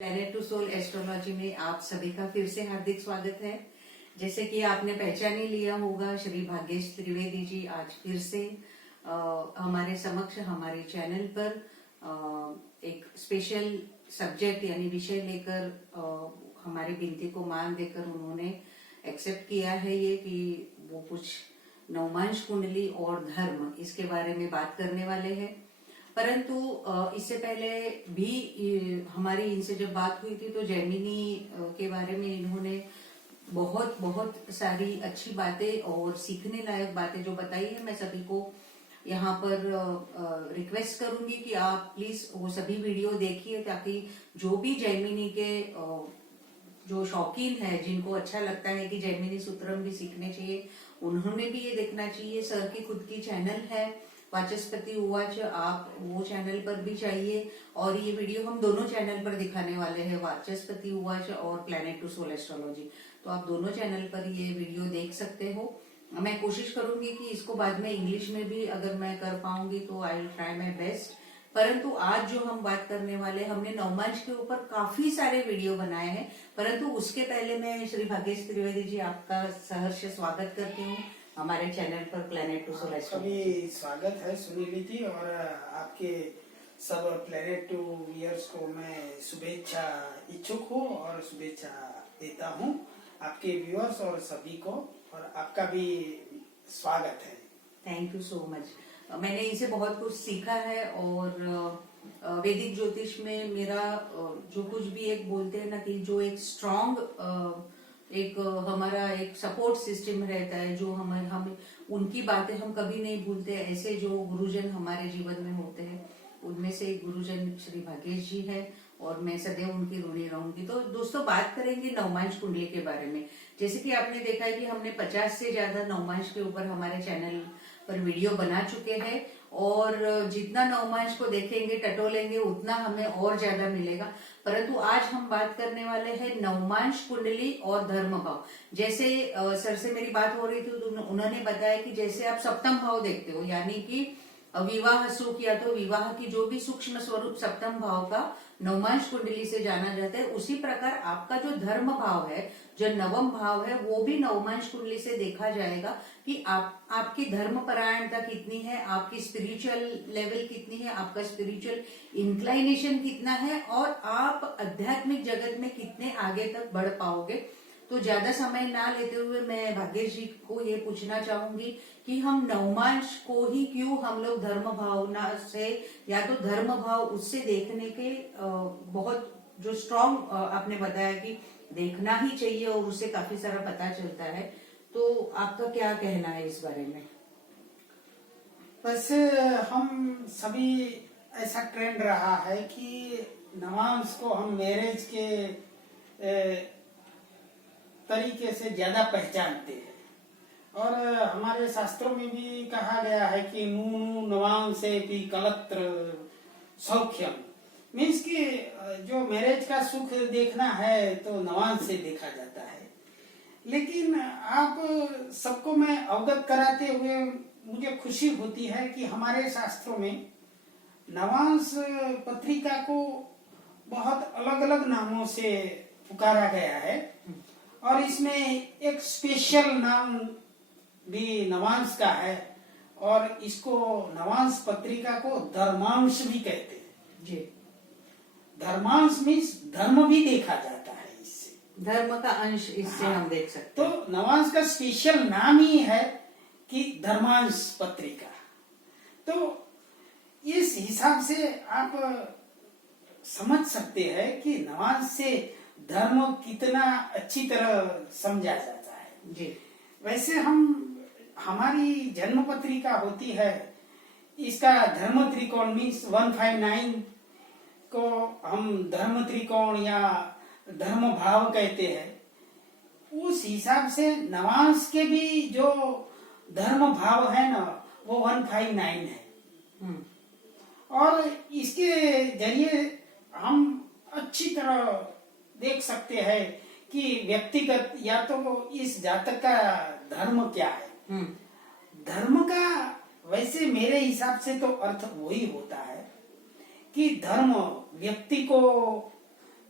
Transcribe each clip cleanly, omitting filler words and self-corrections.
Planet to soul astrology में आप सभी का फिर से हार्दिक स्वागत है। जैसे कि आपने पहचान ही लिया होगा, श्री भाग्येश त्रिवेदी जी आज फिर से हमारे समक्ष हमारे चैनल पर एक स्पेशल सब्जेक्ट यानी विषय लेकर हमारी विनती को मान देकर उन्होंने एक्सेप्ट किया है ये कि वो कुछ नवमांश कुंडली और धर्म इसके बारे में बात करने वाले हैं। परंतु इससे पहले भी हमारी इनसे जब बात हुई थी तो जेमिनी के बारे में इन्होंने बहुत बहुत सारी अच्छी बातें और सीखने लायक बातें जो बताई है, मैं सभी को यहाँ पर रिक्वेस्ट करूंगी कि आप प्लीज वो सभी वीडियो देखिए, ताकि जो भी जेमिनी के जो शौकीन है, जिनको अच्छा लगता है कि जेमिनी सूत्रम भी सीखने चाहिए, उन्होंने भी ये देखना चाहिए। सर की खुद की चैनल है वाचस्पति उवाच, आप वो चैनल पर भी चाहिए। और ये वीडियो हम दोनों चैनल पर दिखाने वाले हैं, वाचस्पति उवाच और प्लैनेट टू सोल एस्ट्रोलॉजी, तो आप दोनों चैनल पर ये वीडियो देख सकते हो। मैं कोशिश करूंगी कि इसको बाद में इंग्लिश में भी अगर मैं कर पाऊंगी तो I will try my best. परंतु आज जो हम बात करने वाले, हमने नवमांश के ऊपर काफी सारे वीडियो बनाए हैं, परंतु उसके पहले मैं श्री भाग्येश त्रिवेदी जी आपका सहर्ष स्वागत करती हूँ हमारे चैनल पर प्लैनेट टू सोल एस्ट्रोलॉजी। सभी स्वागत है सुनील जी, और आपके सब प्लैनेट टू व्यूअर्स को मैं शुभेच्छा इच्छुक हूँ और शुभेच्छा देता हूँ आपके व्यूअर्स और सभी को, और आपका भी स्वागत है। Thank you so much. मैंने इनसे बहुत कुछ सीखा है और वैदिक ज्योतिष में मेरा जो कुछ भी एक बोलते हैं ना कि जो एक स्ट्रॉन्ग एक हमारा एक सपोर्ट सिस्टम रहता है, जो हम उनकी बातें हम कभी नहीं भूलते। ऐसे जो गुरुजन हमारे जीवन में होते हैं, उनमें से एक गुरुजन श्री भाग्येश जी है और मैं सदैव उनकी ऋणी रहूंगी। तो दोस्तों, बात करेंगे नवमांश कुंडली के बारे में। जैसे कि आपने देखा है कि हमने 50 से ज्यादा नवमांश के ऊपर हमारे चैनल पर वीडियो बना चुके हैं, और जितना नवमांश को देखेंगे टटोलेंगे उतना हमें और ज्यादा मिलेगा। परंतु आज हम बात करने वाले हैं नवमांश कुंडली और धर्म भाव। जैसे सर से मेरी बात हो रही थी तो उन्होंने बताया कि जैसे आप सप्तम भाव देखते हो, यानी कि विवाह सुख या तो विवाह की जो भी सूक्ष्म स्वरूप सप्तम भाव का नवमांश कुंडली से जाना जाता है, उसी प्रकार आपका जो धर्म भाव है, जो नवम भाव है, वो भी नवमांश कुंडली से देखा जाएगा कि आपकी धर्म परायणता कितनी है, आपकी स्पिरिचुअल लेवल कितनी है, आपका स्पिरिचुअल इंक्लाइनेशन कितना है, और आप आध्यात्मिक जगत में कितने आगे तक बढ़ पाओगे। तो ज्यादा समय ना लेते हुए मैं भाग्येश जी को ये पूछना चाहूंगी कि हम नवमांश को ही क्यों हम लोग धर्म भावना से या तो धर्म भाव उससे देखने के बहुत जो स्ट्रॉन्ग आपने बताया कि देखना ही चाहिए और उससे काफी सारा पता चलता है, तो आपका क्या कहना है इस बारे में? वैसे हम सभी ऐसा ट्रेंड रहा है कि नवमांश को हम मैरिज के तरीके से ज्यादा पहचानते हैं, और हमारे शास्त्रों में भी कहा गया है कि नूनु नवांसेपि कलत्र सौख्यम, मीन्स कि जो मैरिज का सुख देखना है तो नवांश से देखा जाता है। लेकिन आप सबको मैं अवगत कराते हुए मुझे खुशी होती है कि हमारे शास्त्रों में नवांश पत्रिका को बहुत अलग अलग नामों से पुकारा गया है, और इसमें एक स्पेशल नाम भी नवांश का है, और इसको नवांश पत्रिका को धर्मांश भी कहते हैं जी। धर्मांश मीन्स धर्म भी देखा जाता है, इससे धर्म का अंश इससे हम देख सकते हैं। तो नवांश का स्पेशल नाम ही है कि धर्मांश पत्रिका। तो इस हिसाब से आप समझ सकते हैं कि नवांश से धर्म कितना अच्छी तरह समझा जाता है जी। वैसे हमारी जन्म पत्रिका होती है, इसका धर्म त्रिकोण मीन्स 159 को हम धर्म त्रिकोण या धर्म भाव कहते हैं। उस हिसाब से नवांश के भी जो धर्म भाव है ना, वो 159 है, और इसके जरिए हम अच्छी तरह देख सकते हैं कि व्यक्तिगत या तो इस जातक का धर्म क्या है। धर्म का वैसे मेरे हिसाब से तो अर्थ वही होता है कि धर्म व्यक्ति को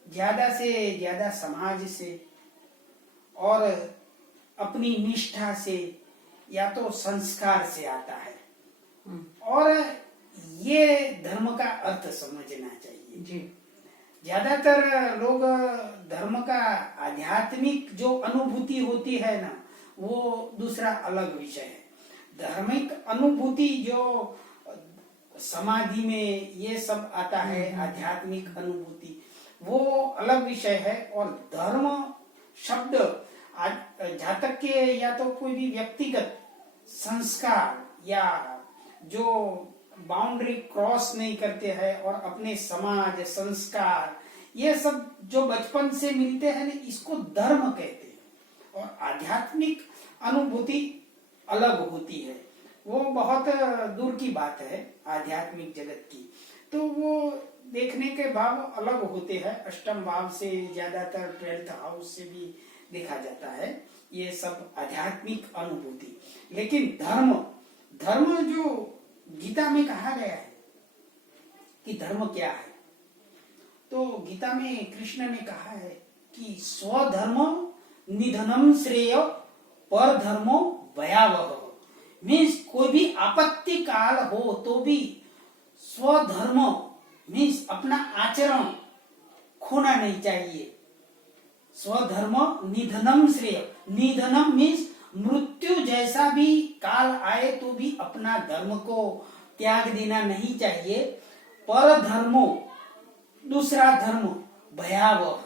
ज्यादा से ज्यादा समाज से और अपनी निष्ठा से या तो संस्कार से आता है। और ये धर्म का अर्थ समझना चाहिए जी। ज्यादातर लोग धर्म का आध्यात्मिक जो अनुभूति होती है ना, वो दूसरा अलग विषय है। धार्मिक अनुभूति जो समाधि में ये सब आता है, आध्यात्मिक अनुभूति, वो अलग विषय है। और धर्म शब्द जहाँ तक के या तो कोई भी व्यक्तिगत संस्कार या जो बाउंड्री क्रॉस नहीं करते हैं और अपने समाज संस्कार ये सब जो बचपन से मिलते हैं ना, इसको धर्म कहते हैं। और आध्यात्मिक अनुभूति अलग होती है, वो बहुत दूर की बात है आध्यात्मिक जगत की। तो वो देखने के भाव अलग होते हैं। अष्टम भाव से ज्यादातर 12th हाउस से भी देखा जाता है ये सब आध्यात्मिक अनुभूति। लेकिन धर्म धर्म जो गीता में कहा गया है कि धर्म क्या है, तो गीता में कृष्ण ने कहा है कि स्वधर्म निधनम श्रेय पर धर्मो भयावह। मीन्स कोई भी आपत्ति काल हो तो भी स्वधर्म मीन्स अपना आचरण खोना नहीं चाहिए। स्वधर्म निधनम श्रेय, निधनम मीन्स मृत्यु जैसा भी काल आए तो भी अपना धर्म को त्याग देना नहीं चाहिए। पर धर्मो दूसरा धर्म भयावह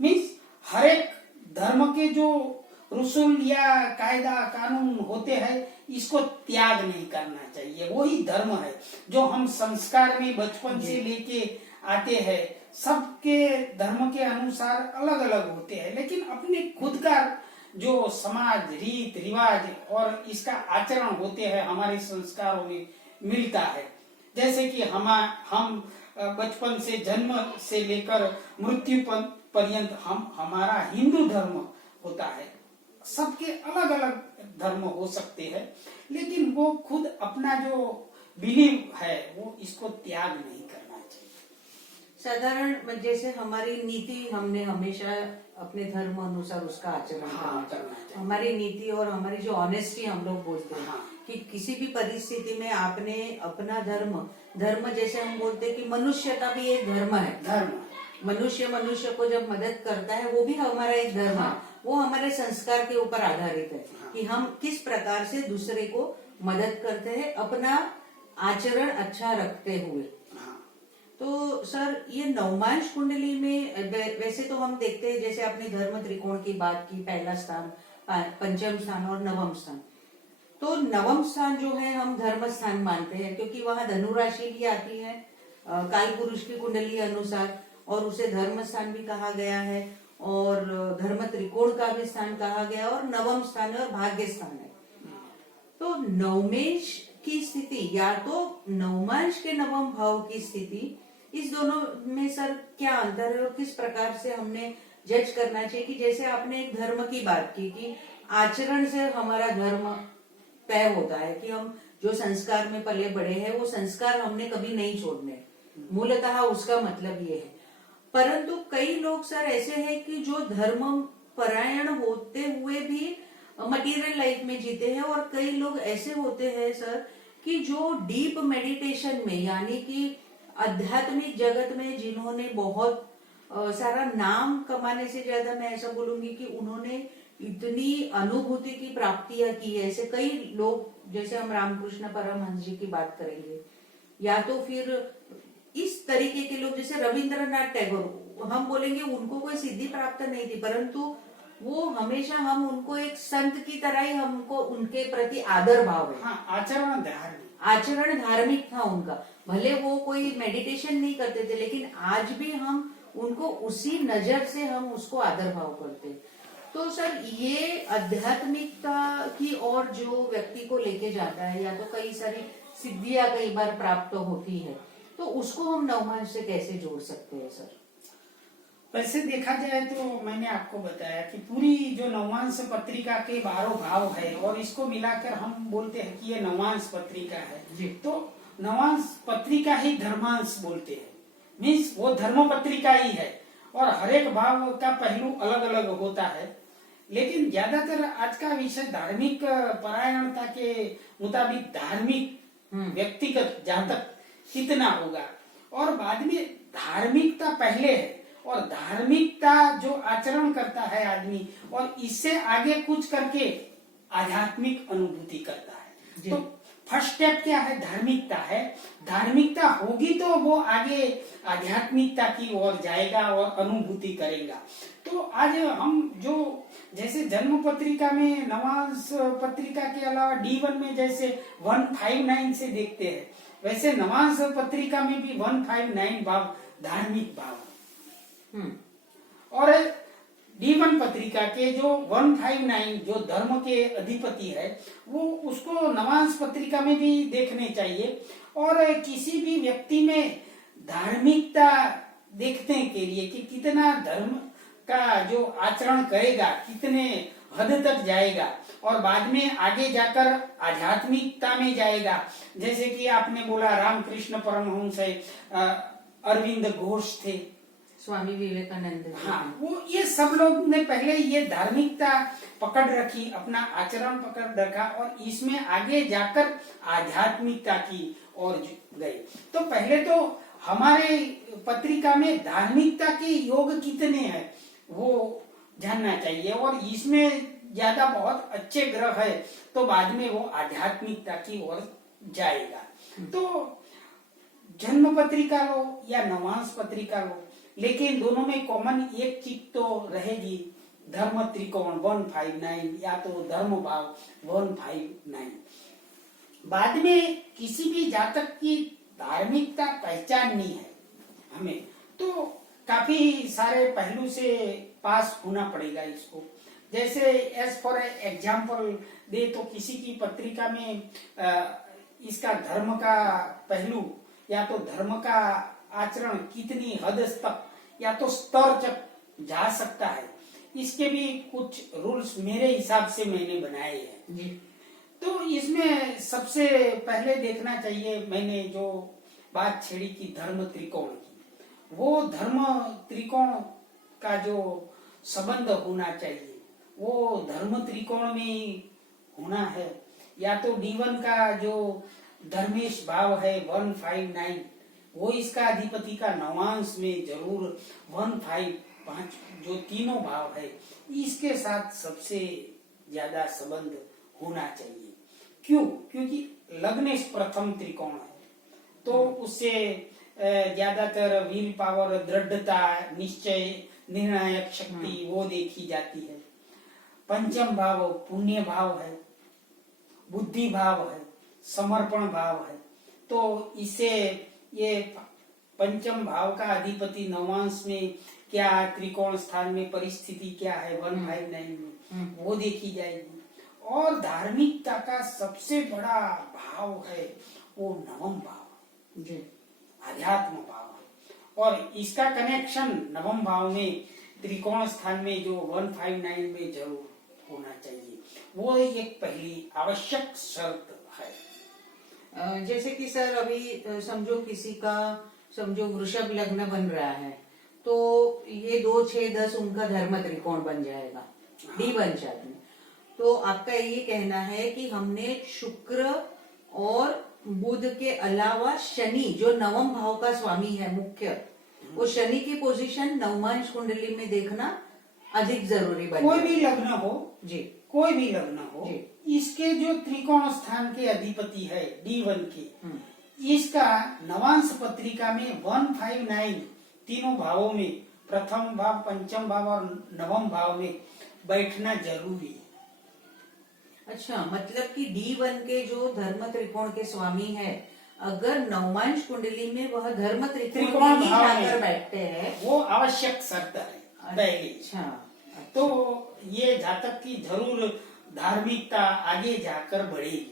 मीन्स हर एक धर्म के जो रसूल या कायदा कानून होते हैं इसको त्याग नहीं करना चाहिए। वही धर्म है जो हम संस्कार में बचपन से लेके आते हैं। सबके धर्म के अनुसार अलग अलग होते हैं, लेकिन अपने खुद का जो समाज रीत रिवाज और इसका आचरण होते हैं हमारे संस्कारों में मिलता है। जैसे कि हम बचपन से जन्म से लेकर मृत्यु पर्यंत हमारा हिंदू धर्म होता है। सबके अलग अलग धर्म हो सकते हैं, लेकिन वो खुद अपना जो बिलीव है वो इसको त्याग नहीं करना चाहिए। साधारण जैसे हमारी नीति, हमने हमेशा अपने धर्म अनुसार उसका आचरण करना चाहिए। हमारी नीति और हमारी जो ऑनेस्टी हम लोग बोलते हैं कि किसी भी परिस्थिति में आपने अपना धर्म जैसे हम बोलते हैं कि मनुष्यता भी एक धर्म है। मनुष्य को जब मदद करता है वो भी हमारा एक धर्म है। वो हमारे संस्कार के ऊपर आधारित है कि हम किस प्रकार से दूसरे को मदद करते हैं अपना आचरण अच्छा रखते हुए। तो सर ये नवमांश कुंडली में वैसे तो हम देखते हैं, जैसे आपने धर्म त्रिकोण की बात की, पहला स्थान, पंचम स्थान और नवम स्थान। तो नवम स्थान जो है हम धर्म स्थान मानते हैं क्योंकि वहां धनु राशि भी आती है काल पुरुष की कुंडली अनुसार, और उसे धर्म स्थान भी कहा गया है और धर्म त्रिकोण का भी स्थान कहा गया और नवम स्थान और भाग्य स्थान है। तो नवमेश की स्थिति या तो नवमांश के नवम भाव की स्थिति, इस दोनों में सर क्या अंतर है और किस प्रकार से हमने जज करना चाहिए? कि जैसे आपने एक धर्म की बात की कि आचरण से हमारा धर्म तय होता है कि हम जो संस्कार में पले बड़े हैं वो संस्कार हमने कभी नहीं छोड़ने, मूलतः उसका मतलब ये है। परंतु कई लोग सर ऐसे हैं कि जो धर्म परायण होते हुए भी मटेरियल लाइफ में जीते हैं, और कई लोग ऐसे होते हैं सर कि जो डीप मेडिटेशन में यानी कि आध्यात्मिक जगत में जिन्होंने बहुत सारा नाम कमाने से ज्यादा मैं ऐसा बोलूंगी कि उन्होंने इतनी अनुभूति की प्राप्तियां की है। ऐसे कई लोग, जैसे हम रामकृष्ण परमहंस जी की बात करेंगे, या तो फिर इस तरीके के लोग जैसे रविंद्रनाथ टैगोर, हम बोलेंगे उनको कोई सिद्धि प्राप्त नहीं थी, परंतु वो हमेशा हम उनको एक संत की तरह ही हमको उनके प्रति आदर भाव है। आचरण धार्मिक था उनका, भले वो कोई मेडिटेशन नहीं करते थे, लेकिन आज भी हम उनको उसी नजर से हम उसको आदर भाव करते हैं। तो सर ये आध्यात्मिकता की ओर जो व्यक्ति को लेके जाता है, या तो कई सारी सिद्धियां कई बार प्राप्त होती है, तो उसको हम नवमांश से कैसे जोड़ सकते हैं सर? वैसे देखा जाए तो मैंने आपको बताया कि पूरी जो नवमांश पत्रिका के 12 भाव है और इसको मिलाकर हम बोलते हैं कि ये नवमांश पत्रिका है जी। तो नवमांश पत्रिका ही धर्मांश बोलते हैं, मीन्स वो धर्म पत्रिका ही है। और हर एक भाव का पहलू अलग अलग होता है। लेकिन ज्यादातर आज का विषय धार्मिक परायणता के मुताबिक धार्मिक व्यक्तिगत जातक कितना होगा, और बाद में धार्मिकता पहले है, और धार्मिकता जो आचरण करता है आदमी, और इससे आगे कुछ करके आध्यात्मिक अनुभूति करता है। तो फर्स्ट स्टेप क्या है? धार्मिकता है। धार्मिकता होगी तो वो आगे आध्यात्मिकता की ओर जाएगा और अनुभूति करेगा। तो आज हम जो जैसे जन्म पत्रिका में नवांश पत्रिका के अलावा D1 में जैसे 159 से देखते हैं, वैसे नवांश पत्रिका में भी 159 भाव धार्मिक भाव, और D1 पत्रिका के जो 159 जो धर्म के अधिपति है, वो उसको नवांश पत्रिका में भी देखने चाहिए। और किसी भी व्यक्ति में धार्मिकता देखने के लिए कि कितना धर्म का जो आचरण करेगा, कितने हद तक जाएगा, और बाद में आगे जाकर आध्यात्मिकता में जाएगा। जैसे कि आपने बोला रामकृष्ण परमहंस है, अरविंद घोष थे, स्वामी विवेकानंद। हाँ, वो ये सब लोग ने पहले ये धार्मिकता पकड़ रखी, अपना आचरण पकड़ रखा, और इसमें आगे जाकर आध्यात्मिकता की ओर गए। तो पहले तो हमारे पत्रिका में धार्मिकता के योग कितने हैं वो जानना चाहिए, और इसमें ज्यादा बहुत अच्छे ग्रह है तो बाद में वो आध्यात्मिकता की ओर जाएगा। तो जन्म पत्रिका लो या नवांश पत्रिका लो, लेकिन दोनों में कॉमन एक चीज तो रहेगी, धर्म त्रिकोण 159 या तो धर्म भाव 159। बाद में किसी भी जातक की धार्मिकता पहचाननी है हमें, तो काफी सारे पहलू से पास होना पड़ेगा इसको। जैसे एज फॉर एग्जाम्पल दे तो किसी की पत्रिका में इसका धर्म का पहलू या तो धर्म का आचरण कितनी हद तक या तो स्तर तक जा सकता है, इसके भी कुछ रूल्स मेरे हिसाब से मैंने बनाए हैं जी। तो इसमें सबसे पहले देखना चाहिए, मैंने जो बात छेड़ी की धर्म त्रिकोण की, वो धर्म त्रिकोण का जो संबंध होना चाहिए वो धर्म त्रिकोण में होना है। या तो D1 का जो धर्मेश भाव है 159, वो इसका अधिपति का नवांश में जरूर 155 जो तीनों भाव है इसके साथ सबसे ज्यादा संबंध होना चाहिए। क्यों? क्योंकि लग्नेश प्रथम त्रिकोण है, तो उससे ज्यादातर विल पावर, दृढ़ता, निश्चय, निर्णायक शक्ति वो देखी जाती है। पंचम भाव पुण्य भाव है, बुद्धि भाव है, समर्पण भाव है। तो इसे ये पंचम भाव का अधिपति नवांश में क्या त्रिकोण स्थान में परिस्थिति क्या है 159 में वो देखी जाएगी। और धार्मिकता का सबसे बड़ा भाव है वो नवम भाव जी, अध्यात्म भाव है। और इसका कनेक्शन नवम भाव में त्रिकोण स्थान में जो 159 में जरूर होना चाहिए, वो एक पहली आवश्यक शर्त है। जैसे कि सर अभी समझो किसी का समझो वृषभ लग्न बन रहा है, तो ये 2, 6, 10 उनका धर्म त्रिकोण बन जाएगा D1 चार्ट में। तो आपका ये कहना है कि हमने शुक्र और बुध के अलावा शनि जो नवम भाव का स्वामी है मुख्य, वो शनि की पोजीशन नवमांश कुंडली में देखना अधिक जरूरी बन कोई भी लग्न हो जी, कोई भी लग्न हो जी, इसके जो त्रिकोण स्थान के अधिपति है D1 के, इसका नवांश पत्रिका में 159 तीनों भावों में प्रथम भाव, पंचम भाव और नवम भाव में बैठना जरूरी है। अच्छा, मतलब कि D1 के जो धर्म त्रिकोण के स्वामी है, अगर नवमांश कुंडली में वह धर्म त्रिकोण में जाकर बैठते हैं, वो आवश्यक शर्त है पहली। अच्छा, तो ये जातक की जरूर धार्मिकता आगे जाकर बढ़ेगी।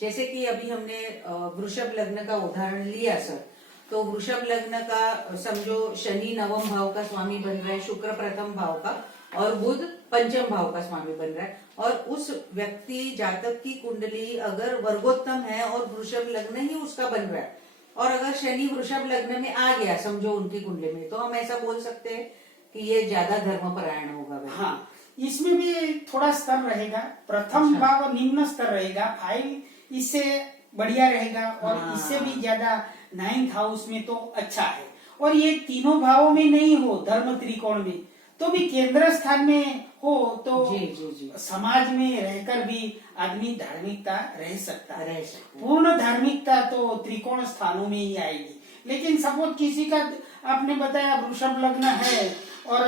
जैसे कि अभी हमने वृषभ लग्न का उदाहरण लिया सर, तो वृषभ लग्न का समझो शनि नवम भाव का स्वामी बन रहा है, शुक्र प्रथम भाव का और बुध पंचम भाव का स्वामी बन रहा है, और उस व्यक्ति जातक की कुंडली अगर वर्गोत्तम है और वृषभ लग्न ही उसका बन रहा है, और अगर शनि वृषभ लग्न में आ गया समझो उनकी कुंडली में, तो हम ऐसा बोल सकते हैं कि ये ज्यादा धर्मपरायण होगा भाई। हाँ, इसमें भी थोड़ा स्तर रहेगा। प्रथम अच्छा। भाव निम्न स्तर रहेगा, 5 इससे बढ़िया रहेगा, और हाँ। इससे भी ज्यादा 9th हाउस में तो अच्छा है। और ये तीनों भावों में नहीं हो, धर्म त्रिकोण में, तो भी केंद्र स्थान में हो तो जी जी जी समाज में रहकर भी आदमी धार्मिकता रह सकता है। रह सकते हैं। पूर्ण धार्मिकता तो त्रिकोण स्थानों में ही आएगी। लेकिन सपोज किसी का, आपने बताया वृषभ लग्न है और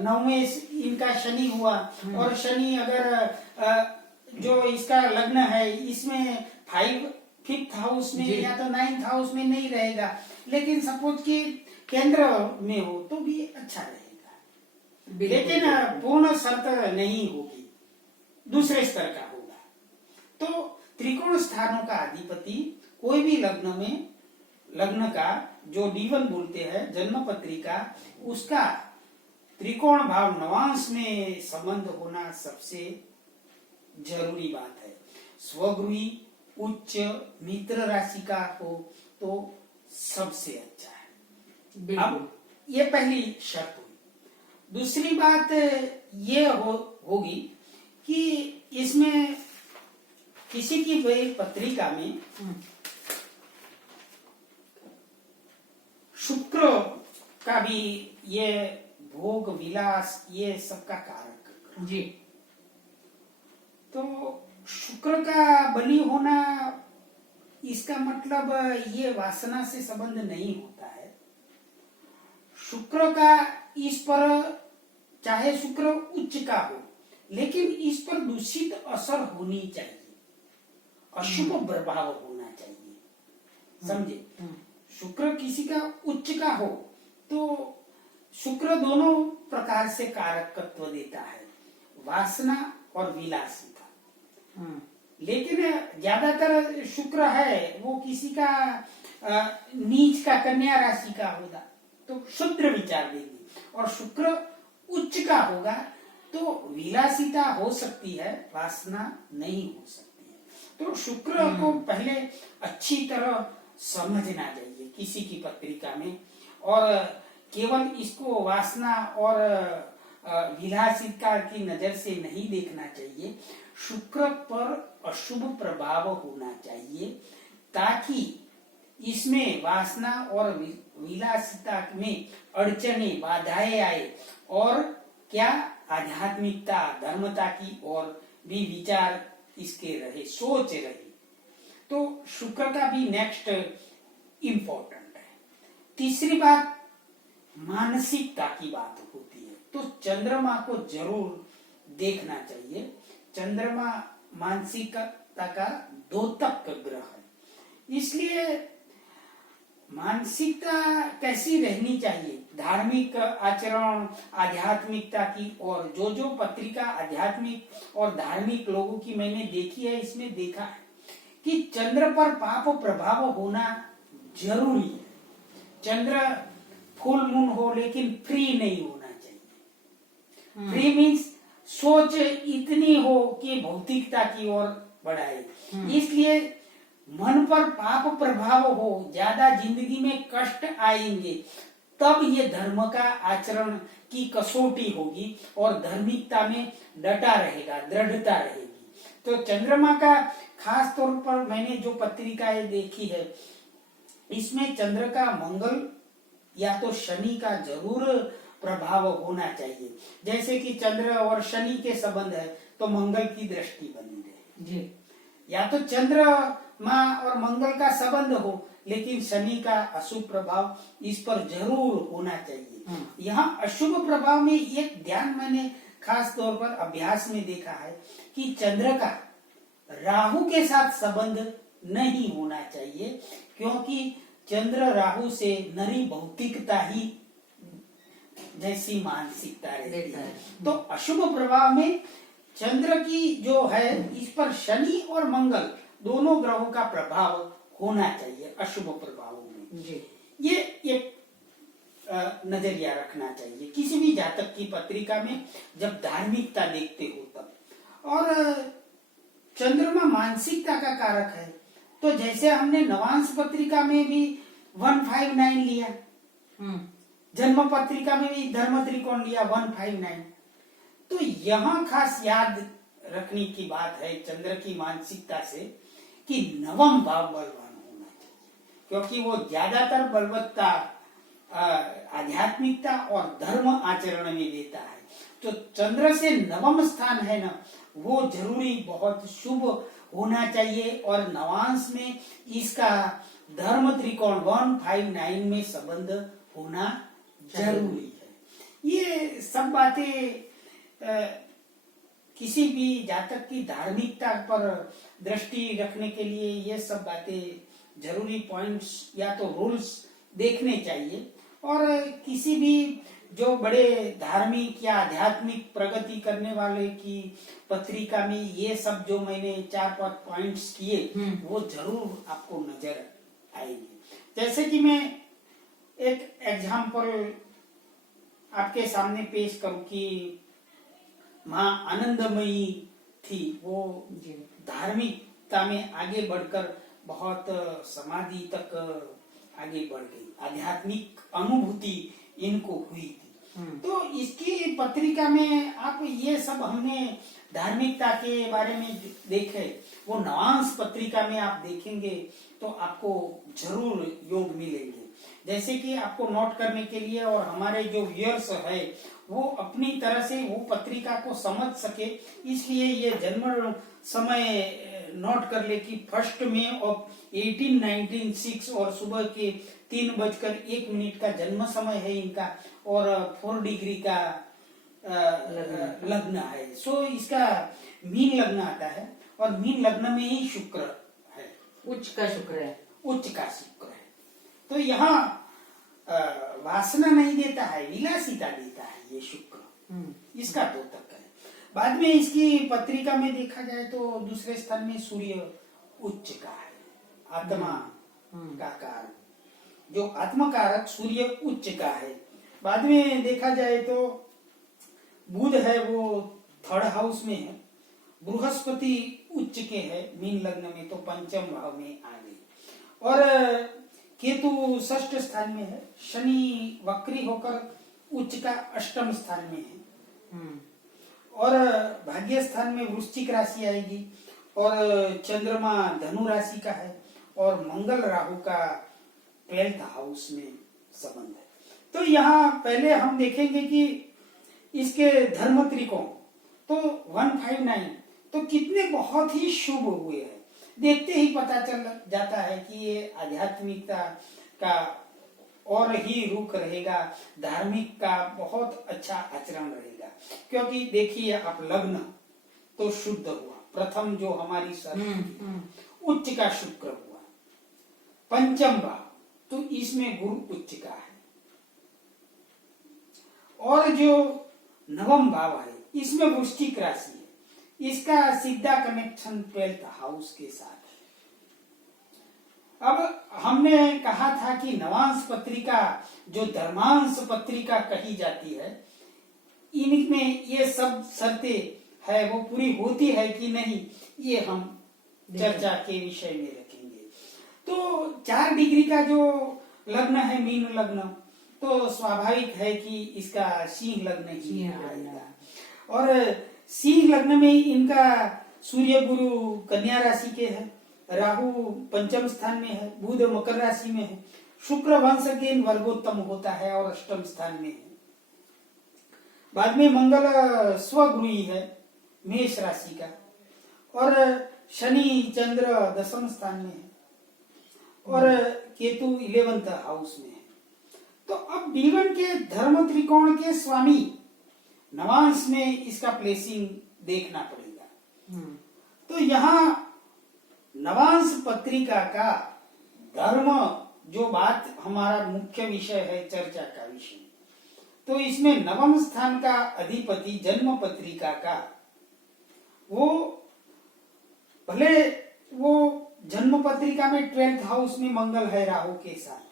9वें इनका शनि हुआ, और शनि अगर जो इसका लग्न है इसमें 5th हाउस में जी। या तो 9th हाउस में नहीं रहेगा, लेकिन सपोज कि केंद्र में हो तो भी अच्छा रहेगा। बिल्कुल, लेकिन बिल्कुल। पूर्ण शर्त नहीं होगी, दूसरे स्तर का होगा। तो त्रिकोण स्थानों का अधिपति कोई भी लग्न में, लग्न का जो D1 बोलते हैं जन्म पत्रिका, उसका त्रिकोण भाव नवांश में संबंध होना सबसे जरूरी बात है। स्वगृही उच्च मित्र राशि का हो तो सबसे अच्छा है। अब ये पहली शर्त हुई। दूसरी बात ये होगी कि इसमें किसी की भी पत्रिका में शुक्र का भी ये भोग विलास ये सबका कारक जी। तो शुक्र का बली होना, इसका मतलब ये वासना से संबंध नहीं होता है। शुक्र का इस पर, चाहे शुक्र उच्च का हो, लेकिन इस पर दूषित असर होनी चाहिए, अशुभ प्रभाव होना चाहिए, समझे। शुक्र किसी का उच्च का हो तो शुक्र दोनों प्रकार से कारकत्व देता है, वासना और विलासिता। लेकिन ज्यादातर शुक्र है वो किसी का नीच का, कन्या राशि का होगा तो क्षुद्र विचार देगी, और शुक्र उच्च का होगा तो विलासिता हो सकती है, वासना नहीं हो सकती है। तो शुक्र को पहले अच्छी तरह समझना चाहिए किसी की पत्रिका में, और केवल इसको वासना और विलासिता की नजर से नहीं देखना चाहिए। शुक्र पर अशुभ प्रभाव होना चाहिए ताकि इसमें वासना और विलासिता में अड़चने, बाधाएं आए, और क्या आध्यात्मिकता, धर्मता की और भी विचार इसके रहे, सोच रहे। तो शुक्र का भी नेक्स्ट इंपॉर्टेंट है। तीसरी बात मानसिकता की बात होती है, तो चंद्रमा को जरूर देखना चाहिए। चंद्रमा मानसिकता का द्योतक ग्रह है, इसलिए मानसिकता कैसी रहनी चाहिए, धार्मिक आचरण, आध्यात्मिकता की, और जो पत्रिका आध्यात्मिक और धार्मिक लोगों की मैंने देखी है, इसमें देखा है कि चंद्र पर पाप प्रभाव होना जरूरी है। चंद्र फुल मून हो लेकिन फ्री नहीं होना चाहिए। फ्री मीन्स सोच इतनी हो कि भौतिकता की ओर बढ़ाए, इसलिए मन पर पाप प्रभाव हो, ज्यादा जिंदगी में कष्ट आएंगे, तब ये धर्म का आचरण की कसौटी होगी और धार्मिकता में डटा रहेगा, दृढ़ता रहेगी। तो चंद्रमा का खास तौर पर मैंने जो पत्रिकाएं देखी है, इसमें चंद्र का मंगल या तो शनि का जरूर प्रभाव होना चाहिए। जैसे कि चंद्र और शनि के संबंध है तो मंगल की दृष्टि बनी रहे जी, या तो चंद्रमा और मंगल का संबंध हो लेकिन शनि का अशुभ प्रभाव इस पर जरूर होना चाहिए। यहाँ अशुभ प्रभाव में एक ध्यान मैंने खास तौर पर अभ्यास में देखा है कि चंद्र का राहु के साथ संबंध नहीं होना चाहिए, क्योंकि चंद्र राहु से नरी भौतिकता ही जैसी मानसिकता रहती है। तो अशुभ प्रभाव में चंद्र की जो है, इस पर शनि और मंगल दोनों ग्रहों का प्रभाव होना चाहिए अशुभ प्रभावों में जी। ये एक नजरिया रखना चाहिए किसी भी जातक की पत्रिका में जब धार्मिकता देखते हो तब। और चंद्रमा मानसिकता का कारक है, तो जैसे हमने नवांश पत्रिका में भी 159 लिया, हम्म, जन्म पत्रिका में भी धर्म त्रिकोण लिया 159। तो यहाँ खास याद रखने की बात है चंद्र की मानसिकता से कि नवम भाव बलवान होना चाहिए, क्योंकि वो ज्यादातर बलवत्ता आध्यात्मिकता और धर्म आचरण में देता है। तो चंद्र से नवम स्थान है ना, वो जरूरी बहुत शुभ होना चाहिए और नवांश में इसका धर्म त्रिकोण 159 में संबंध होना जरूरी है। ये सब बातें किसी भी जातक की धार्मिकता पर दृष्टि रखने के लिए ये सब बातें जरूरी पॉइंट्स या तो रूल्स देखने चाहिए। और किसी भी जो बड़े धार्मिक या आध्यात्मिक प्रगति करने वाले की पत्रिका में ये सब जो मैंने 4-5 पॉइंट्स किए वो जरूर आपको नजर आएंगे। जैसे कि मैं एक एग्जाम्पल आपके सामने पेश करूं कि माँ आनंदमयी थी, वो धार्मिकता में आगे बढ़कर बहुत समाधि तक आगे बढ़ गई, आध्यात्मिक अनुभूति इनको हुई थी। तो इसकी पत्रिका में आप ये सब हमने धार्मिकता के बारे में देखे, वो नवांश पत्रिका में आप देखेंगे तो आपको जरूर योग मिलेंगे। जैसे कि आपको नोट करने के लिए और हमारे जो व्यूअर्स है वो अपनी तरह से वो पत्रिका को समझ सके, इसलिए ये जन्म समय नोट कर ले कि 1 मई 1896 और सुबह के 3:01 का जन्म समय है इनका और 4 डिग्री का लग्न है। सो इसका मीन लग्न आता है और मीन लग्न में ही शुक्र है, उच्च का शुक्र है, उच्च का शुक्र है। तो यहाँ वासना नहीं देता है, विलासिता देता है ये शुक्र, इसका द्योतक है। बाद में इसकी पत्रिका में देखा जाए तो दूसरे स्थान में सूर्य उच्च का है, आत्मा का कारक, जो आत्मकारक सूर्य उच्च का है। बाद में देखा जाए तो बुध है वो 3rd हाउस में है, बृहस्पति उच्च के है मीन लग्न में तो 5th भाव में आ गई, और केतु 6th स्थान में है, शनि वक्री होकर उच्च का 8th स्थान में है, और भाग्य स्थान में वृश्चिक राशि आएगी, और चंद्रमा धनु राशि का है, और मंगल राहु का 12th हाउस में संबंध है। तो यहाँ पहले हम देखेंगे कि इसके धर्म त्रिकोण तो 159 तो कितने बहुत ही शुभ हुए हैं, देखते ही पता चल जाता है कि ये आध्यात्मिकता का और ही रुख रहेगा, धार्मिक का बहुत अच्छा आचरण रहेगा। क्योंकि देखिए आप लग्न तो शुद्ध हुआ, प्रथम जो हमारी उच्च का शुक्र हुआ, 5th भाव तो इसमें गुरु उच्च का है, और जो 9th भाव है इसमें वृश्चिक राशि है, इसका सीधा कनेक्शन 12th हाउस के साथ है। अब हमने कहा था कि नवांश पत्रिका जो धर्मांश पत्रिका कही जाती है, इनमें ये सब शर्तें है वो पूरी होती है कि नहीं, ये हम चर्चा के विषय में रखेंगे। तो 4 डिग्री का जो लग्न है मीन लग्न, तो स्वाभाविक है कि इसका सिंह लग्न ही आएगा, और सिंह लग्न में इनका सूर्य गुरु कन्या राशि के है, राहु 5th स्थान में है, बुध मकर राशि में है, शुक्र वंश के वर्गोत्तम होता है और 8th स्थान में है। बाद में मंगल स्वगृही है मेष राशि का, और शनि चंद्र 10th स्थान में है, और केतु 11th हाउस में है। तो अब B1 के धर्म त्रिकोण के स्वामी नवांश में इसका प्लेसिंग देखना पड़ेगा। तो यहाँ नवांश पत्रिका का धर्म जो बात हमारा मुख्य विषय है, चर्चा का विषय, तो इसमें 9वें स्थान का अधिपति जन्म पत्रिका का वो भले वो जन्म पत्रिका में 12th हाउस में मंगल है राहु के साथ,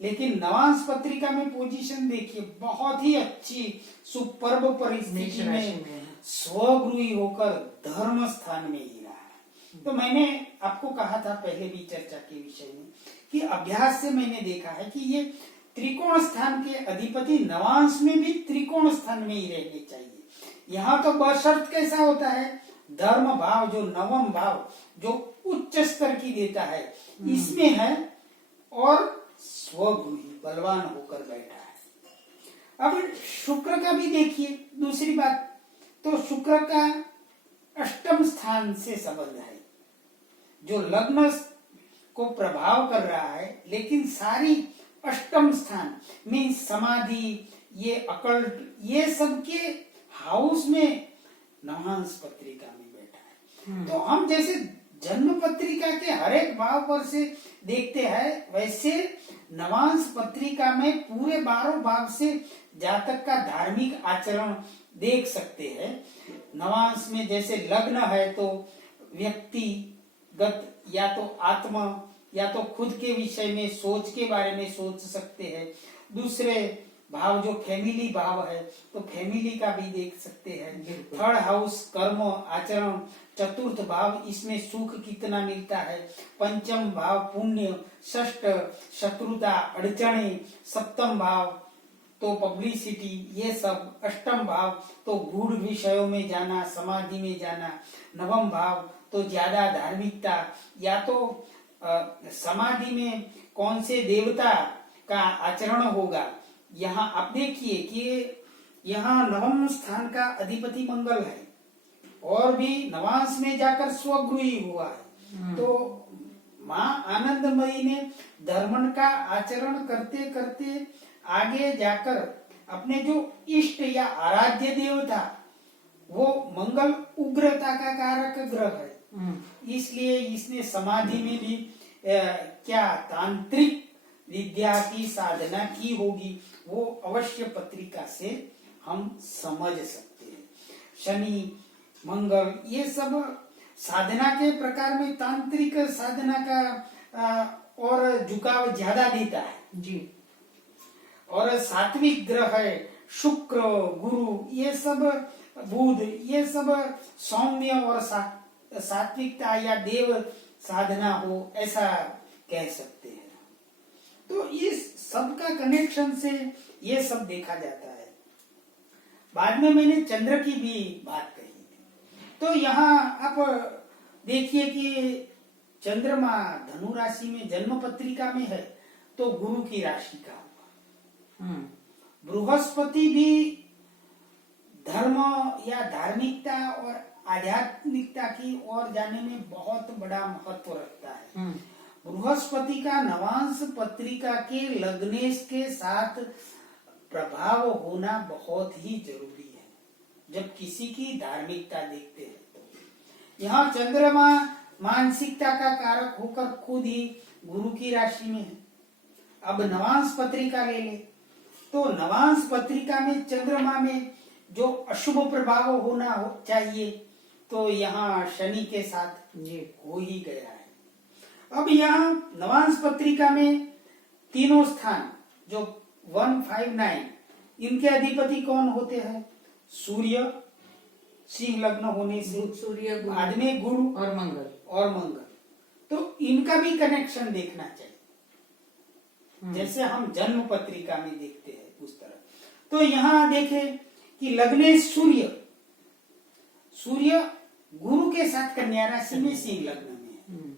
लेकिन नवांश पत्रिका में पोजीशन देखिए बहुत ही अच्छी सुपर्ब परिस्थिति में स्वगृही होकर धर्म स्थान में ही रहा है। तो मैंने आपको कहा था पहले भी चर्चा के विषय में कि अभ्यास से मैंने देखा है कि ये त्रिकोण स्थान के अधिपति नवांश में भी त्रिकोण स्थान में ही रहने चाहिए। यहाँ तो बशर्त कैसा होता है, धर्म भाव जो नवम भाव जो उच्च स्तर की देता है इसमें है और स्वगुही बलवान होकर बैठा है। अब शुक्र का भी देखिए, दूसरी बात तो शुक्र का अष्टम स्थान से संबंध है जो लग्न को प्रभाव कर रहा है, लेकिन सारी अष्टम स्थान में समाधि, ये अकल्ट, ये सबके हाउस में नवांश पत्रिका में बैठा है। तो हम जैसे जन्म पत्रिका के हर एक भाव पर से देखते हैं, वैसे नवांश पत्रिका में पूरे 12 भाव से जातक का धार्मिक आचरण देख सकते हैं। नवांश में जैसे लग्न है तो व्यक्तिगत या तो आत्मा या तो खुद के विषय में सोच के बारे में सोच सकते हैं। दूसरे भाव जो फैमिली भाव है तो फैमिली का भी देख सकते हैं। थर्ड हाउस कर्म आचरण, चतुर्थ भाव इसमें सुख कितना मिलता है, पंचम भाव पुण्य, षष्ठ शत्रुता अड़चने, सप्तम भाव तो पब्लिसिटी, ये सब, अष्टम भाव तो गूढ़ विषयों में जाना, समाधि में जाना, नवम भाव तो ज्यादा धार्मिकता, या तो समाधि में कौन से देवता का आचरण होगा। यहाँ आप देखिए कि यहाँ नवम स्थान का अधिपति मंगल है और भी नवांश में जाकर स्वगृही हुआ है। तो माँ आनंदमयी ने धर्मन का आचरण करते करते आगे जाकर अपने जो इष्ट या आराध्य देव था वो मंगल उग्रता का कारक ग्रह है, इसलिए इसने समाधि में भी क्या तांत्रिक विद्या की साधना की होगी, वो अवश्य पत्रिका से हम समझ सकते हैं। शनि मंगल ये सब साधना के प्रकार में तांत्रिक साधना का और झुकाव ज्यादा देता है जी। और सात्विक ग्रह है शुक्र गुरु, ये सब बुध, ये सब सौम्य और सात्विकता या देव साधना हो ऐसा कह सकते हैं। तो इस सब का कनेक्शन से ये सब देखा जाता है। बाद में मैंने चंद्र की भी बात कही थी। तो यहाँ आप देखिए कि चंद्रमा धनु राशि में जन्म पत्रिका में है तो गुरु की राशि का हुआ। बृहस्पति भी धर्म या धार्मिकता और आध्यात्मिकता की ओर जाने में बहुत बड़ा महत्व रखता है। बृहस्पति का नवांश पत्रिका के लग्नेश के साथ प्रभाव होना बहुत ही जरूरी है जब किसी की धार्मिकता देखते हैं। तो यहाँ चंद्रमा मानसिकता का कारक होकर खुद ही गुरु की राशि में है। अब नवांश पत्रिका ले ले तो नवांश पत्रिका में चंद्रमा में जो अशुभ प्रभाव होना चाहिए तो यहाँ शनि के साथ हो ही गया है। अब यहाँ नवांश पत्रिका में तीनों स्थान जो 159 इनके अधिपति कौन होते हैं? सूर्य सिंह लग्न होने से सूर्य बाद में गुरु और मंगल तो इनका भी कनेक्शन देखना चाहिए जैसे हम जन्म पत्रिका में देखते हैं उस तरह। तो यहाँ देखें कि लग्नेश सूर्य गुरु के साथ कन्या राशि में सिंह लग्न में है।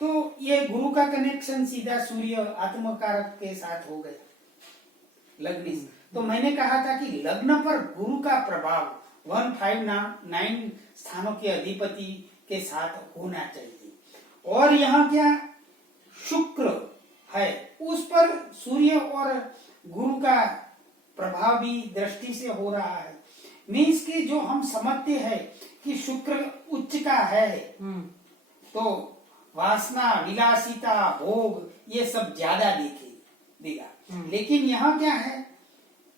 तो ये गुरु का कनेक्शन सीधा सूर्य आत्मकारक के साथ हो गया लग्नेश। तो मैंने कहा था कि लग्न पर गुरु का प्रभाव 159 स्थानों के अधिपति के साथ होना चाहिए। और यहाँ क्या शुक्र है उस पर सूर्य और गुरु का प्रभाव भी दृष्टि से हो रहा है। मीन्स कि जो हम समझते हैं कि शुक्र उच्च का है तो वासना विलासिता भोग ये सब ज्यादा देगा। लेकिन यहाँ क्या है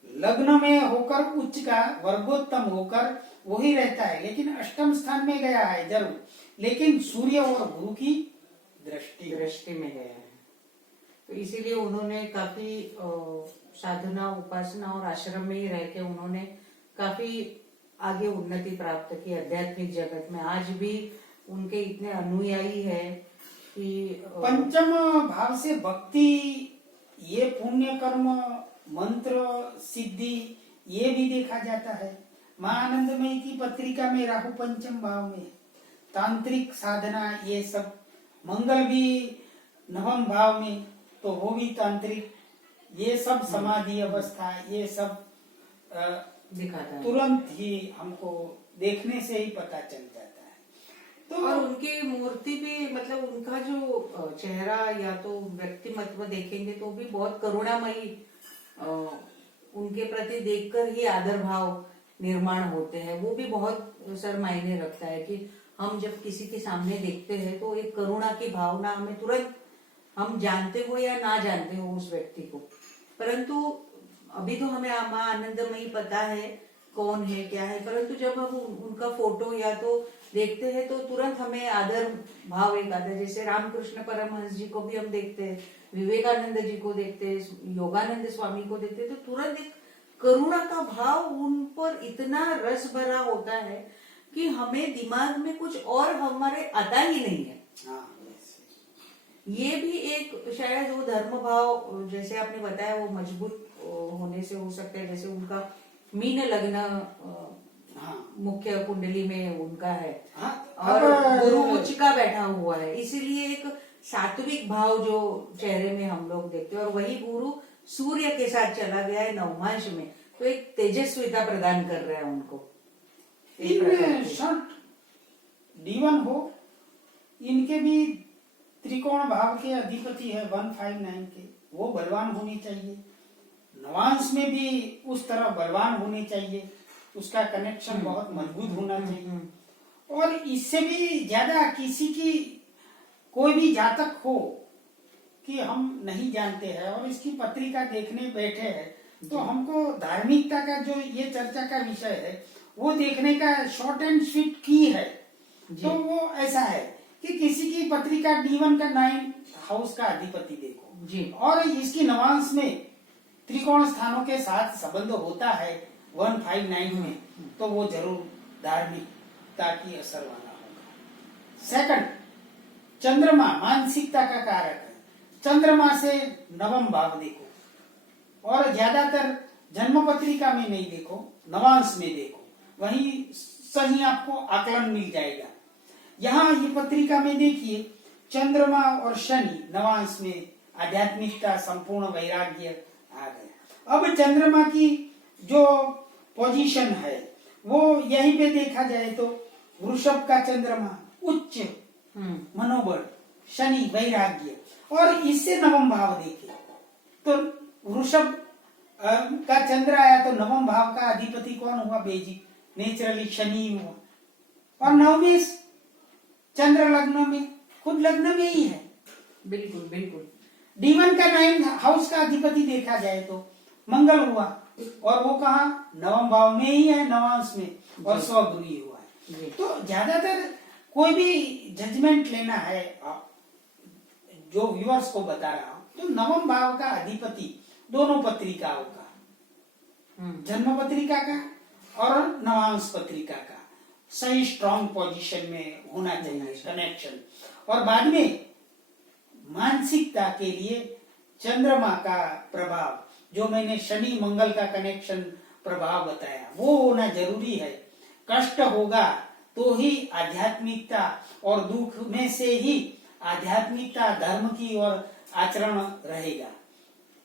लग्न में होकर उच्च का वर्गोत्तम होकर वही रहता है, लेकिन अष्टम स्थान में गया है जरूर, लेकिन सूर्य और गुरु की दृष्टि में गया है। तो इसीलिए उन्होंने काफी साधना उपासना और आश्रम में ही रह के उन्होंने काफी आगे उन्नति प्राप्त की आध्यात्मिक जगत में। आज भी उनके इतने अनुयायी है कि पंचम भाव से भक्ति, ये पुण्य कर्म, मंत्र सिद्धि, ये भी देखा जाता है। मां आनंदमयी की पत्रिका में राहु पंचम भाव में, तांत्रिक साधना ये सब, मंगल भी नवम भाव में, तो वो भी तांत्रिक, ये सब समाधि अवस्था, ये सब दिखाता है। तुरंत ही हमको देखने से ही पता चल जाता है। तो और उनकी मूर्ति भी, मतलब उनका जो चेहरा या तो व्यक्तिमत्व देखेंगे तो भी बहुत करुणामयी, उनके प्रति देखकर ही आदर भाव निर्माण होते हैं। वो भी बहुत सर मायने रखता है कि हम जब किसी के सामने देखते हैं तो एक करुणा की भावना हमें तुरंत, हम जानते हो या ना जानते हो उस व्यक्ति को, परंतु अभी तो हमें मां आनंदमयी पता है कौन है क्या है, परंतु जब हम उनका फोटो या तो देखते हैं तो तुरंत हमें आदर भाव एक आता है। जैसे रामकृष्ण परमहंस जी को भी हम देखते हैं, विवेकानंद जी को देखते हैं, योगानंद स्वामी को देखते हैं, तो तुरंत एक करुणा का भाव उन पर इतना रस भरा होता है कि हमें दिमाग में कुछ और हमारे आता ही नहीं है। हाँ, ये भी एक शायद वो धर्म भाव, जैसे आपने बताया, वो मजबूत होने से हो सकता है। जैसे उनका मीन लग्न हाँ, मुख्य कुंडली में उनका है, हाँ, और अब गुरु उच्च का बैठा हुआ है, इसीलिए एक सात्विक भाव जो चेहरे में हम लोग देखते हैं। और वही गुरु सूर्य के साथ चला गया है नवमांश में, तो एक तेजस्विता प्रदान कर रहा है उनको। एक प्रकार इनमें की। षट D1 हो, इनके भी त्रिकोण भाव के अधिपति है 159 के, वो बलवान होने चाहिए। नवांश में भी उस तरह बलवान होने चाहिए, उसका कनेक्शन बहुत मजबूत होना चाहिए। और इससे भी ज्यादा किसी की कोई भी जातक हो कि हम नहीं जानते हैं और इसकी पत्रिका देखने बैठे हैं, तो हमको धार्मिकता का जो ये चर्चा का विषय है वो देखने का शॉर्ट एंड स्वीट की है। तो वो ऐसा है कि किसी की पत्रिका D1 का 9 हाउस का अधिपति देखो जी, और इसकी नवांश में त्रिकोण स्थानों के साथ संबंध होता है 159 में, तो वो जरूर धार्मिकता की असर वाला होगा। सेकंड, चंद्रमा मानसिकता का कारक है। चंद्रमा से नवम भाव देखो और ज्यादातर जन्म पत्रिका में नहीं देखो, नवांश में देखो, वहीं सही आपको आकलन मिल जाएगा। यहाँ ये पत्रिका में देखिए, चंद्रमा और शनि नवांश में, आध्यात्मिकता, संपूर्ण वैराग्य आ गया। अब चंद्रमा की जो पोजीशन है वो यहीं पे देखा जाए तो वृषभ का चंद्रमा उच्च मनोबल, शनि वैराग्य, और इससे नवम भाव देखे तो वृषभ का चंद्र आया तो नवम भाव का अधिपति कौन हुआ? बेजिक नेचुरली शनि हुआ। और नवमें चंद्र लग्न में, खुद लग्न में ही है। बिल्कुल बिल्कुल। D1 का 9 हाउस का अधिपति देखा जाए तो मंगल हुआ, और वो कहा नवम भाव में ही है, नवांश में, और स्वगुरु हुआ है। तो ज्यादातर कोई भी जजमेंट लेना है, जो व्यूअर्स को बता रहा हूं, तो नवम भाव का अधिपति दोनों पत्रिकाओं का, जन्म पत्रिका का और नवांश पत्रिका का सही स्ट्रॉन्ग पोजीशन में होना चाहिए कनेक्शन। और बाद में मानसिकता के लिए चंद्रमा का प्रभाव, जो मैंने शनि मंगल का कनेक्शन प्रभाव बताया, वो होना जरूरी है। कष्ट होगा तो ही आध्यात्मिकता, और दुख में से ही आध्यात्मिकता, धर्म की और आचरण रहेगा।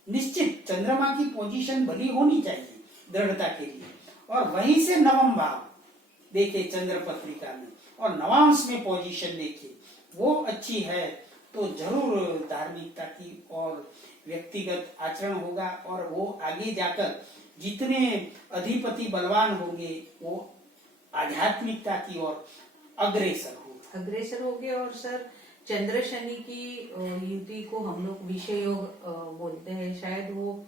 निश्चित चंद्रमा की पोजीशन भली होनी चाहिए दृढ़ता के लिए, और वहीं से नवम भाव देखे चंद्र पत्रिका में, और नवांश में पोजीशन देखिए, वो अच्छी है तो जरूर धार्मिकता की और व्यक्तिगत आचरण होगा, और वो आगे जाकर जितने अधिपति बलवान होंगे वो आध्यात्मिकता की ओर अग्रसर हो गए। और सर, चंद्र शनि की युति को हम लोग विषय योग बोलते हैं। शायद वो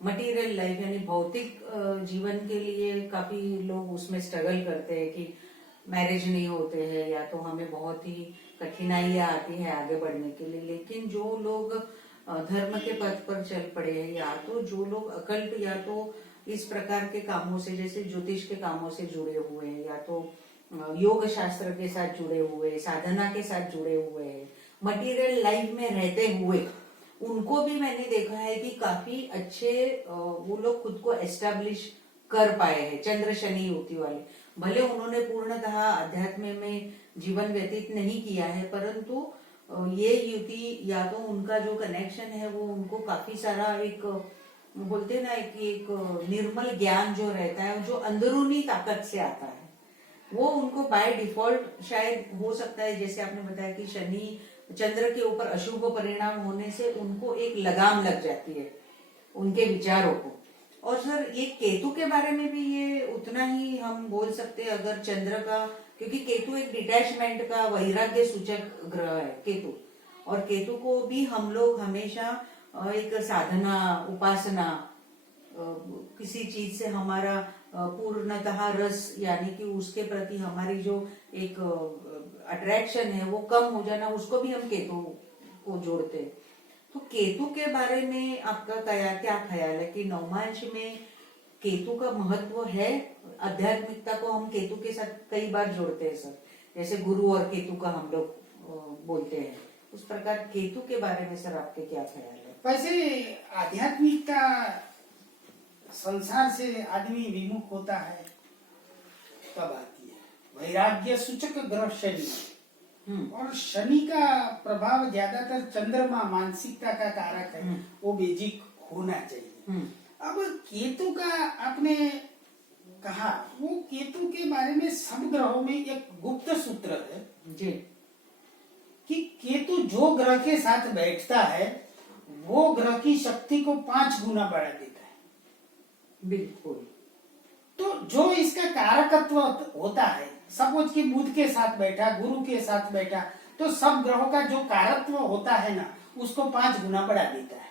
मटेरियल लाइफ यानी भौतिक जीवन के लिए काफी लोग उसमें स्ट्रगल करते हैं कि मैरिज नहीं होते हैं, या तो हमें बहुत ही कठिनाइयां आती है आगे बढ़ने के लिए। लेकिन जो लोग धर्म के पथ पर चल पड़े हैं, या तो जो लोग अकल्ट या तो इस प्रकार के कामों से, जैसे ज्योतिष के कामों से जुड़े हुए हैं, या तो योग शास्त्र के साथ जुड़े हुए, साधना के साथ जुड़े हुए हैं, मटेरियल लाइफ में रहते हुए उनको भी मैंने देखा है कि काफी अच्छे वो लोग खुद को एस्टेब्लिश कर पाए हैं, चंद्र शनि युति वाले। भले उन्होंने पूर्णतः अध्यात्म में जीवन व्यतीत नहीं किया है, परंतु ये युति या तो उनका जो कनेक्शन है वो उनको काफी सारा एक बोलते ना कि एक निर्मल ज्ञान जो रहता है, जो अंदरूनी ताकत से आता है, वो उनको बाय डिफॉल्ट शायद हो सकता है। जैसे आपने बताया कि शनि चंद्र के ऊपर अशुभ परिणाम होने से उनको एक लगाम लग जाती है उनके विचारों को। और सर ये केतु के बारे में भी ये उतना ही हम बोल सकते हैं अगर चंद्र का, क्योंकि केतु एक डिटैचमेंट का वैराग्य सूचक ग्रह है केतु, और केतु को भी हम लोग हमेशा एक साधना उपासना किसी चीज से हमारा पूर्णतः रस यानी कि उसके प्रति हमारी जो एक अट्रैक्शन है वो कम हो जाना, उसको भी हम केतु को जोड़ते हैं। तो केतु के बारे में आपका क्या ख्याल है कि नवमांश में केतु का महत्व है? आध्यात्मिकता को हम केतु के साथ कई बार जोड़ते हैं सर, जैसे गुरु और केतु का हम लोग बोलते हैं, उस प्रकार केतु के बारे में सर आपके क्या ख्याल है? वैसे आध्यात्मिकता संसार से आदमी विमुख होता है तब आती है। वैराग्य सूचक ग्रह शनि, और शनि का प्रभाव ज्यादातर चंद्रमा मानसिकता का कारक है, वो बेजिक होना चाहिए। अब केतु का आपने कहा, वो केतु के बारे में सब ग्रहों में एक गुप्त सूत्र है जी, कि केतु जो ग्रह के साथ बैठता है वो ग्रह की शक्ति को 5 गुना बढ़ा देता है। बिल्कुल। तो जो इसका कारकत्व होता है, सपोज कि बुध के साथ बैठा, गुरु के साथ बैठा, तो सब ग्रहों का जो कारकत्व होता है ना, उसको 5 गुना बढ़ा देता है,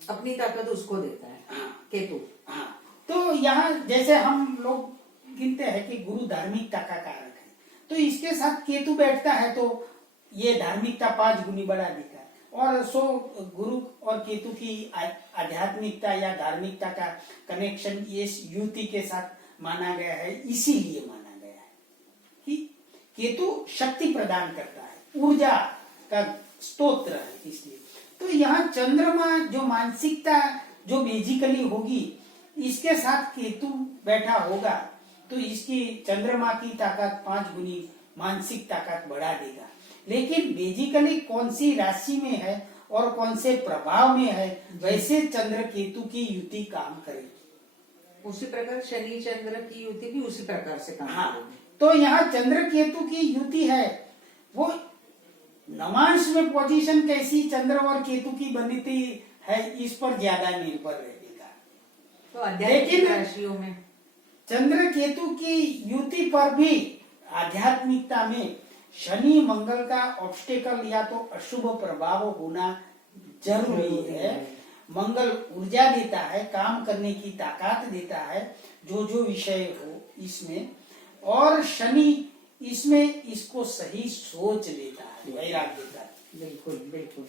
अपनी ताकत उसको देता है। हाँ। केतु। हाँ, तो यहाँ जैसे हम लोग गिनते हैं कि गुरु धार्मिकता का कारक है, तो इसके साथ केतु बैठता है तो ये धार्मिकता 5 गुनी बढ़ा देता है। और सो गुरु और केतु की आध्यात्मिकता या धार्मिकता का कनेक्शन ये युति के साथ माना गया है, इसीलिए माना गया है कि केतु शक्ति प्रदान करता है, ऊर्जा का स्तोत्र है, इसलिए। तो यहाँ चंद्रमा जो मानसिकता जो बेसिकली होगी, इसके साथ केतु बैठा होगा तो इसकी चंद्रमा की ताकत 5 गुनी मानसिक ताकत बढ़ा देगा। लेकिन बेसिकली कौन सी राशि में है और कौन से प्रभाव में है, वैसे चंद्र केतु की युति काम करेगी। उसी प्रकार शनि चंद्र की युति भी उसी प्रकार से काम करेगी। तो यहाँ चंद्र केतु की युति है, वो नवांश में पोजीशन कैसी चंद्र और केतु की बनती है, इस पर ज्यादा निर्भर रहेगा। तो आध्यात्मिक राशियों में चंद्र केतु की युति पर भी आध्यात्मिकता में शनि मंगल का ऑब्स्टेकल या तो अशुभ प्रभाव होना जरूरी है। मंगल ऊर्जा देता है, काम करने की ताकत देता है, जो जो विषय हो इसमें, और शनि इसमें इसको सही सोच देता है, वैराग्य देता है। बिल्कुल बिल्कुल,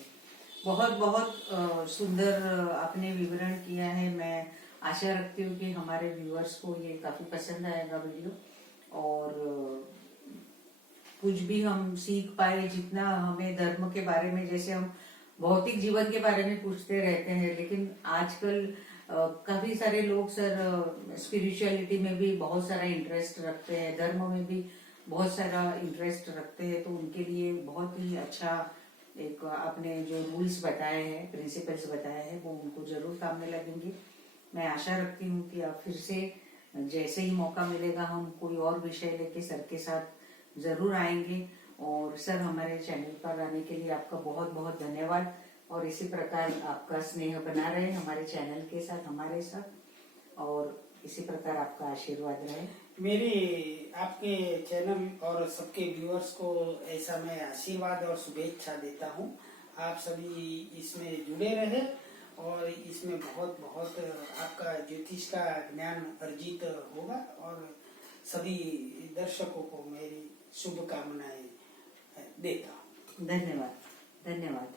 बहुत बहुत सुंदर आपने विवरण किया है। मैं आशा रखती हूँ कि हमारे व्यूअर्स को ये काफी पसंद आएगा वीडियो, और कुछ भी हम सीख पाए, जितना हमें धर्म के बारे में, जैसे हम भौतिक जीवन के बारे में पूछते रहते हैं, लेकिन आजकल काफी सारे लोग सर स्पिरिचुअलिटी में भी बहुत सारा इंटरेस्ट रखते हैं, धर्म में भी बहुत सारा इंटरेस्ट रखते हैं, तो उनके लिए बहुत ही अच्छा एक आपने जो रूल्स बताए हैं, प्रिंसिपल्स बताए हैं, वो उनको जरूर काम में लगेंगे। मैं आशा रखती हूँ कि आप फिर से जैसे ही मौका मिलेगा हम कोई और विषय लेके सर के साथ जरूर आएंगे। और सर हमारे चैनल पर आने के लिए आपका बहुत बहुत धन्यवाद, और इसी प्रकार आपका स्नेह बना रहे हमारे चैनल के साथ, हमारे साथ, और इसी प्रकार आपका आशीर्वाद रहे। मेरी आपके चैनल और सबके व्यूअर्स को ऐसा मैं आशीर्वाद और शुभेच्छा देता हूँ। आप सभी इसमें जुड़े रहे और इसमें बहुत बहुत आपका ज्योतिष का ज्ञान अर्जित होगा, और सभी दर्शकों को मेरी शुभकामनाएं देता हूँ। धन्यवाद धन्यवाद।